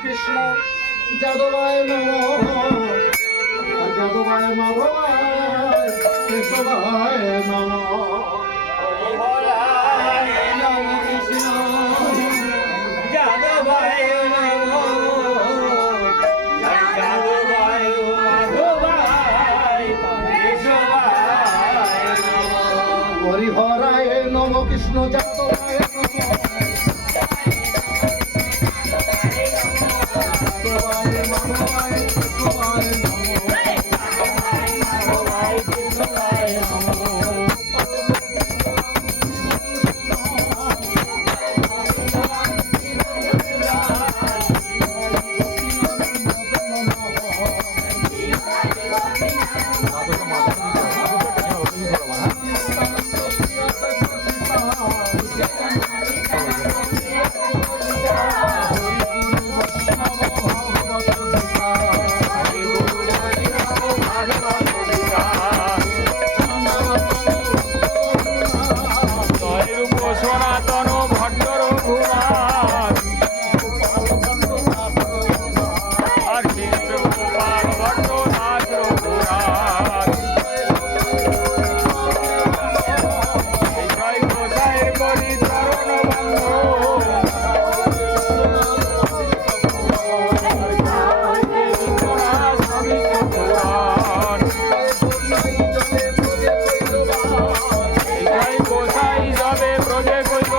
কৃষ্ণ যাদবায় নম যাদবায় মাধবায় কেশবায় নম হরিহরায় নম কৃষ্ণ যাদবায় নম যাদবায় মাধবায় কেশবায় নম হরিহরায় নম কৃষ্ণ যাদবায় নম যাদবায় মাধবায় কেশবায় নম সনাতন ভট্ট রঘুনাথ আর গোপাল ভট্ট নাথ রঘুনাথ জয় গোসাইয়ের করি চরণ বন্ধ জয় গোসাই যাবে ব্রজে কইল